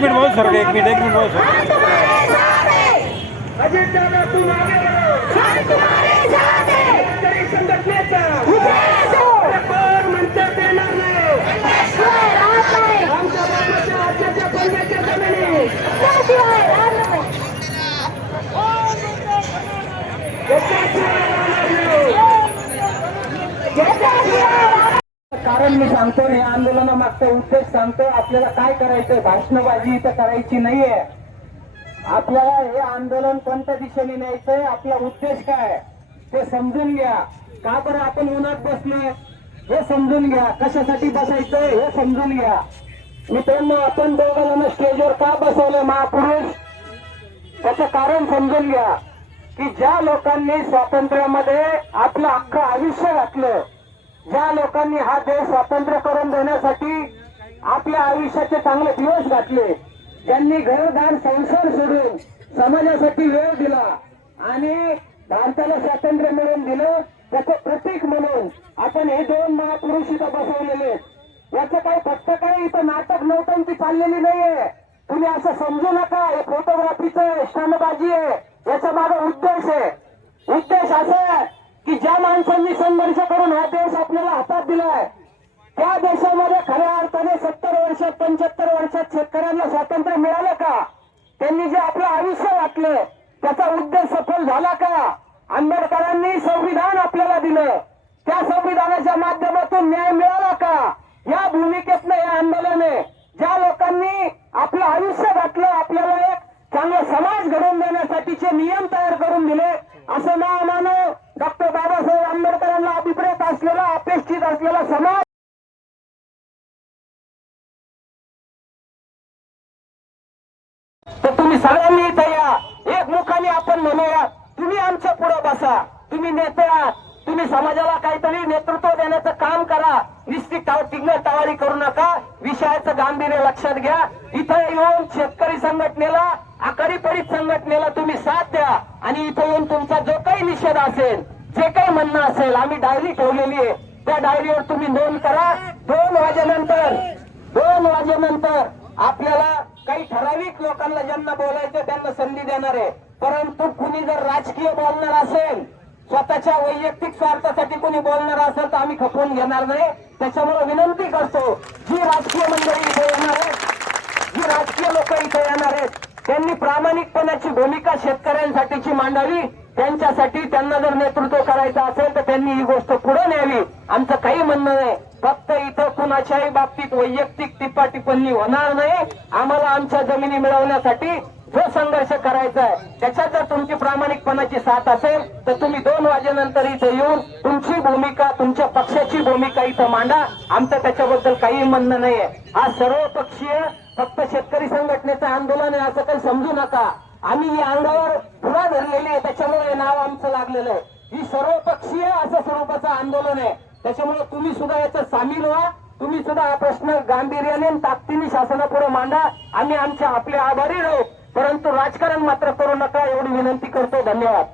Minute बहुत sir, एक minute बहुत सर। अजित दादा तुम आगे बढ़ो, शेतकरी संघटनेचा कोण म्हणतात येणार नाही, आमच्या बाबाच्या हाताच्या पंजाच्या जमिनी कारण मी सांगतो, हे आंदोलनामागचा उद्देश सांगतो. आपल्याला काय करायचंय, भाषणबाजी इथं करायची नाहीये. आपल्याला हे आंदोलन कोणत्या दिशेने न्यायचंय, आपला उद्देश काय ते समजून घ्या. का बरं आपण उन्हात बसलोय हे समजून घ्या, कशासाठी बसायचंय हे समजून घ्या. मित्रांनो, आपण दोघांना स्टेजवर का बसवलं महापुरुष, त्याचं कारण समजून घ्या. की ज्या लोकांनी स्वातंत्र्यामध्ये आपलं अख्खं आयुष्य घातलं, ज्या लोकांनी हा देश स्वातंत्र्य करून देण्यासाठी आपल्या आयुष्याचे चांगले दिवस घातले, ज्यांनी घरदार संसार सोडून समाजासाठी वेळ दिला आणि भारताला स्वातंत्र्य मिळवून दिलं, त्याचं प्रतीक म्हणून आपण हे दोन महापुरुष इथं बसवलेले. याचं काही फक्त काही इथं नाटक नौटंकी चाललेली नाहीये. तुम्ही असं समजू नका हे फोटोग्राफीचं स्टंटबाजी आहे. याचा माझा उद्देश आहे. उद्देश असा आहे की ज्या माणसांनी संघर्ष करून हा देश आपल्याला हातात दिलाय, त्या देशामध्ये खऱ्या अर्थाने 70 वर्षात 75 वर्षात शेतकऱ्यांना स्वातंत्र्य मिळालं का? त्यांनी जे आपलं आयुष्य वाटलं त्याचा उद्देश सफल झाला का? आंबेडकरांनी संविधान आपल्याला दिलं, त्या संविधानाच्या माध्यमातून न्याय मिळाला का? या भूमिकेतनं हे आंदोलन आहे. ज्या लोकांनी आपलं आयुष्य घातलं, आपल्याला एक चांगला समाज घडवून देण्यासाठीचे नियम तयार करून दिले, असं महामानव डॉक्टर बाबासाहेब आंबेडकरांना अभिप्रेत असलेला, अपेक्षित असलेला समाज तर तुम्ही सगळ्यांनी इथं या. एकमुखाने आपण म्हणूया, तुम्ही आमच्या पुढे बसा. तुम्ही नेते आहात, तुम्ही समाजाला काहीतरी नेतृत्व देण्याचं काम करा. निश्चित टाळी करू नका. विषयाचं गांभीर्य लक्षात घ्या. इथं येऊन शेतकरी संघटनेला, आकारी पडीत संघटनेला तुम्ही साथ द्या आणि इथं येऊन तुमचा जो काही निषेध असेल, जे काही म्हणणं असेल, आम्ही डायरी ठेवलेली आहे, त्या डायरीवर तुम्ही नोंद करा. 2 वाजेनंतर आपल्याला काही ठराविक लोकांना ज्यांना बोलायचं त्यांना संधी देणार आहे. परंतु कुणी जर राजकीय बोलणार असेल, स्वतःच्या वैयक्तिक स्वार्थासाठी कोणी बोलणार असेल तर आम्ही खपवून घेणार नाही. त्याच्यामुळे विनंती करतो, जी राजकीय मंडळी इथे येणार आहेत, जी राजकीय लोक इथे येणार आहेत, त्यांनी प्रामाणिकपणाची भूमिका शेतकऱ्यांसाठीची मांडावी. त्यांच्यासाठी त्यांना जर नेतृत्व करायचं असेल तर त्यांनी ही गोष्ट पुढे न्यावी. आमचं काही म्हणणं नाही. फक्त इथं कुणाच्याही बाबतीत वैयक्तिक टिप्पणी होणार नाही. आम्हाला आमच्या जमिनी मिळवण्यासाठी जो संघर्ष करायचा आहे त्याच्यात जर तुमची प्रामाणिकपणाची साथ असेल तर तुम्ही 2 वाजेनंतर इथे येऊन तुमची भूमिका, तुमच्या पक्षाची भूमिका इथं मांडा. आमचं त्याच्याबद्दल काही म्हणणं नाहीये. हा सर्वपक्षीय फक्त शेतकरी संघटनेचं आंदोलन आहे असं काही समजू नका. आम्ही या अंगावर पुरा धरलेली आहे, त्याच्यामुळे हे नाव आमचं लागलेलं आहे. ही सर्वपक्षीय असं स्वरूपाचं आंदोलन आहे. त्याच्यामुळे तुम्ही सुद्धा याच्यात सामील व्हा. तुम्ही सुद्धा हा प्रश्न गांभीर्याने ताकदीने शासनापुढे मांडा. आम्ही आपले आभारी राहू, परंतु राजकारण मात्र करू नका एवढी विनंती करतो. धन्यवाद.